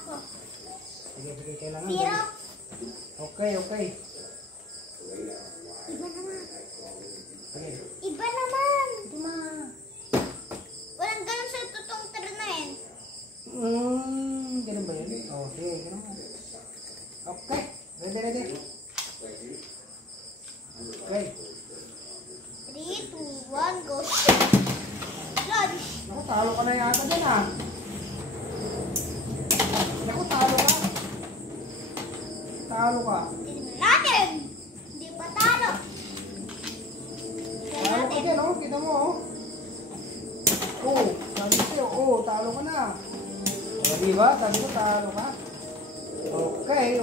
ako. Sige, sige, kailangan. Zero. Okay, okay. Iba naman. Sige. Iba naman. Lima. Walang ganun sa totoong ternain. Ganun ba yun? Oh, sige, ganun. Okay. Ready, ready. Okay. 3, 2, 1, go. Lunch. Naku, talo ka na yata dyan ah. Naku, talo ka. Talo ka. Tignan natin. Hindi pa talo. Tignan Talo ka natin. dyan, oh. Kita mo, oh. Oh, sabi sa'yo, oh, talo ka na. O, diba? Sabi ko, talo ka. Okay, 1-0.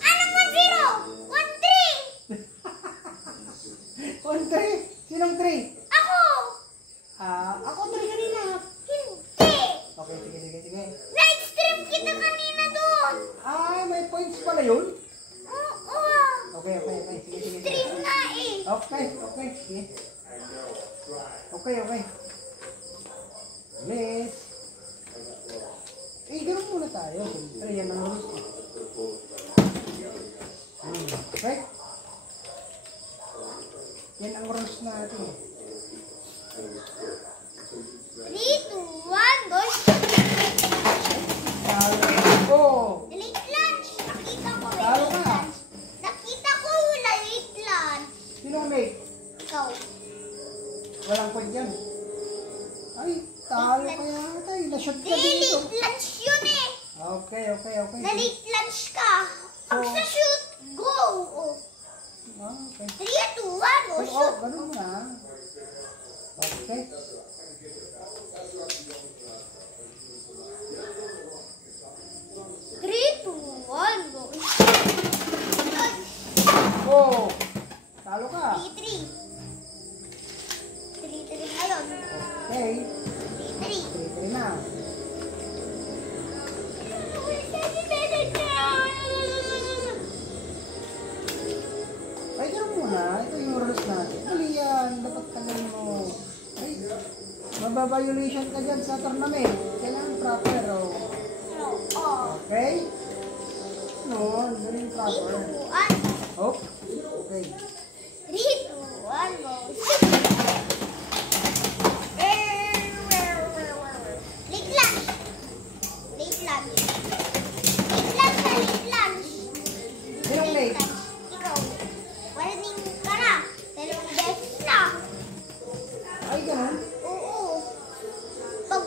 Anong 1-0? 1-3. 1-3. Sinong 3? Ako. Ako 3 kanina. Hindi. Okay, sige, sige, sige. Live stream kita kanina doon. Ay, may points pala yun. Oo. Okay, okay, okay. Sige, sige, sige. Stream nga eh. Okay, okay. Sige. Okay, okay. Miss. Ganun muna tayo. Siyempre, yan ang rules. Okay? Yan ang rules natin. 3, 2, 1, go. Talo ko. Late lunch. Nakita ko may Talo late ka. lunch. Nakita ko yung late lunch. Sino ang late? Ikaw. Walang point yan. Ay, talo ka yata. Na-shot ka Di, dito. late lunch yun eh. Okay, okay, okay. Na late lunch ka. Pag sa shoot, go. Oh. Okay. 3, 2, 1, go shoot. Ganun mo na. Okay. Three, 2, 1, go shoot. Oh! Talo ka. 3, 3. 3 ngayon. Okay. 3. 3-3 na. Ay, ganun muna. Ito yung rules natin. Mali yan. Dapat tagalin mo. Ay, mababiolation ka dyan sa tournament. Kailangan proper, oh. Oh. Okay? No, ganun yung 3, proper. 2, 1. Oh, okay. 3, 2, 1, go shoot. Late lunch. Late lunch. Late lunch na late lunch. Sinong late? Ikaw. Warning ka na. 2 beses na. Ay, ganun. Oo. Pag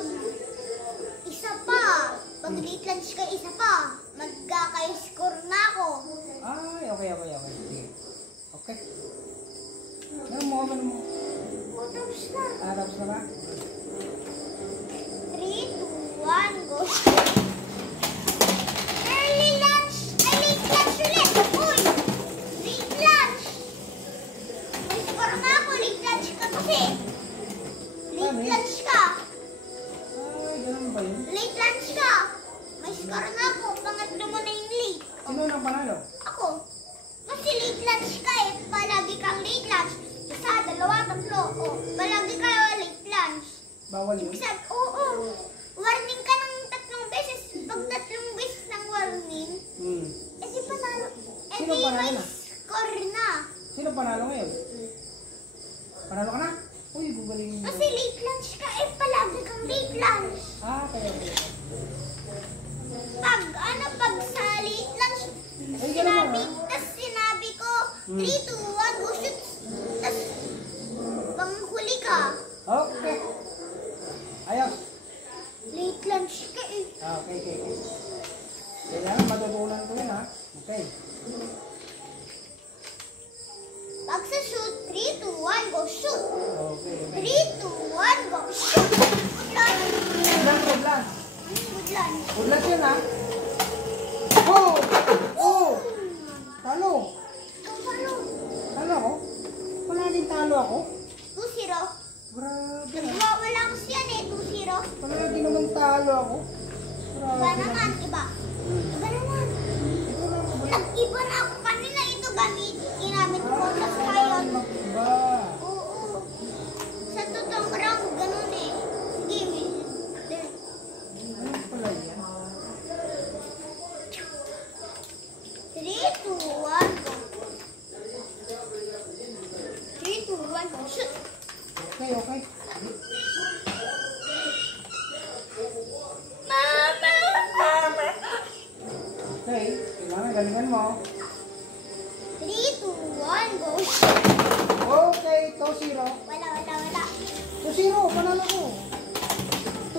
isa pa. Pag late lunch ka isa pa. Magkaka-score na ako. Ay, okay, okay, okay. Sige. Okay. Ganun mo, ganun mo. Tapos na. Tapos na ba? 3, 2, 1, go. Early lunch! Ay, late lunch ulit! Uy! Late lunch! May score na ako. Late lunch ka kasi. Late lunch ka. Ay, ganun ba yun? Late lunch ka. May score na ako. Pangatlo mo na yung late. Sino nang panalo? Ako. Kasi late lunch ka eh. Palagi kang late lunch. Isa, dalawa, tatlo. O, palagi ka late lunch. Bawal yun? Oo. Warning ka ng 3 beses. Pag 3 beses ng warning, eh di panalo. Eh Sino di panalo may na? score na. Sino panalo ngayon? Panalo ka na? Uy, gugaling mo. Kasi late lunch ka eh. Palagi kang late lunch. Okay, okay. Pag sa late lunch, Ay, ganun mo, sinabi ko, 3, 2, 1, go shoot. Tas, panghuli ka. Okay. Ayos. Late lunch ka eh. Okay, okay, okay. Kailangan matutunan ko yun, ha? Okay. Pag sa shoot, 3, 2, 1, go shoot. Okay, okay. 3, 2, 1, go shoot. Good lunch. Woodlands. Good lunch. Woodlands yun, ha? Oh! Oh! Talo. Talo. Talo ako? Wala din talo ako? 2-0. Grabe. Nagwawala ko siya eh, 2-0. Wala din naman talo ako. Iba Grabe. naman, iba. Iba naman. Ito lang ako. Nag-iba na ako kanina. Ito ginamit ko sa ngayon. Iba. Oo. Sa totoong round, ganun eh. Sige, Ano pala yan?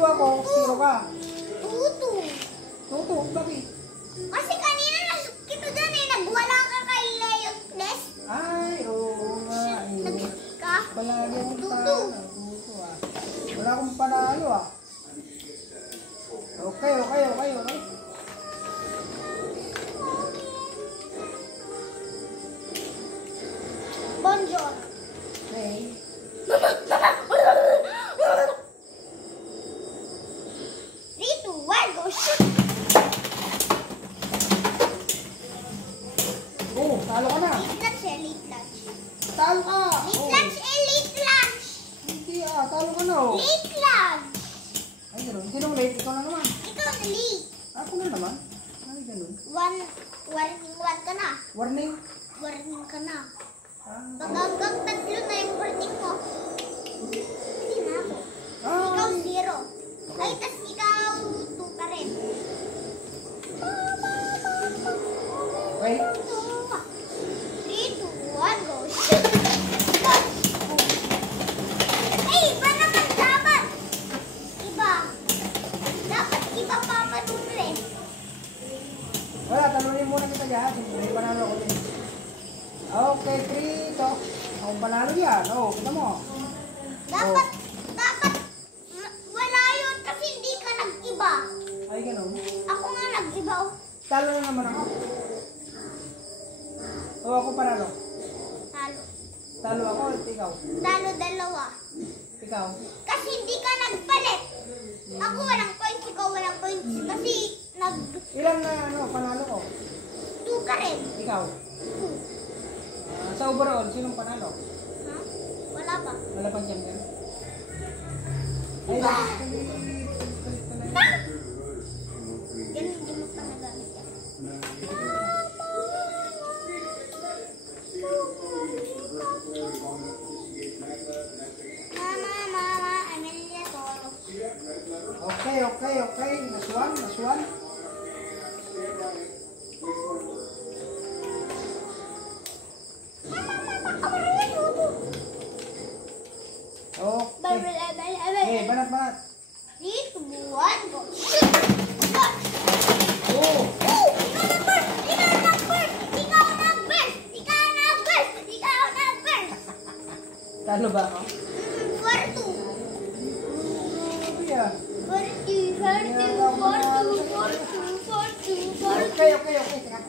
ako, 0 ka. 2-2. 2-2, bakit? Kasi kanina kita dyan eh, nagwala ka kay Leon Ples. Ay, oo nga eh. Nagka. Palagi akong 2-2. talo. 2-2 ah. Wala akong panalo ah. Okay. Bonjour. Okay. 3-2-1, go shoot. Oh, talo ka na. Elite lunch. Talo ka. Elite lunch, elite lunch. Hindi ah, talo ka na oh. Late lunch. Ay, gano'n. Sinong late? Ikaw na naman. Ikaw na late. Ako na naman. Ay, gano'n. Warning ka na. Warning. Warning ka na. Ah, Hanggang 3 na yung warning mo. Hindi na ako. Ikaw ay. 0. Ay, tas ikaw 2 ka rin. Okay. 3, 2, 1, go shoot. Ay, iba naman dapat. Iba. Dapat iba papadule. Wala, talunin muna kita dyan. May panalo ko din. Okay, 3 to. Akong panalo yan. Oh, kita mo. Dapat wala yun kasi hindi ka nag-iba. Ay, gano'n. Ako nga nag-iba. Talo na naman ako. O, ako panalo. Talo. Talo ako, ikaw. Talo 2. Ikaw. Kasi hindi ka nagpalit. Ako walang points, ikaw walang points. Kasi Ilan na panalo ko? 2 ka rin. Ikaw. Sa overall, sinong panalo? Ha? Wala pa. Wala pang champion. Ay, Iba. Ah! Yan hindi mo pa nagamit yan. Mama, Amelia Toro. Okay. Naswan. Okay. Okay, banat. 3, 2, 1, go. Shoot! Oh! Talo ba ako? 4-2. Yeah. 4-2. Okay. Teka.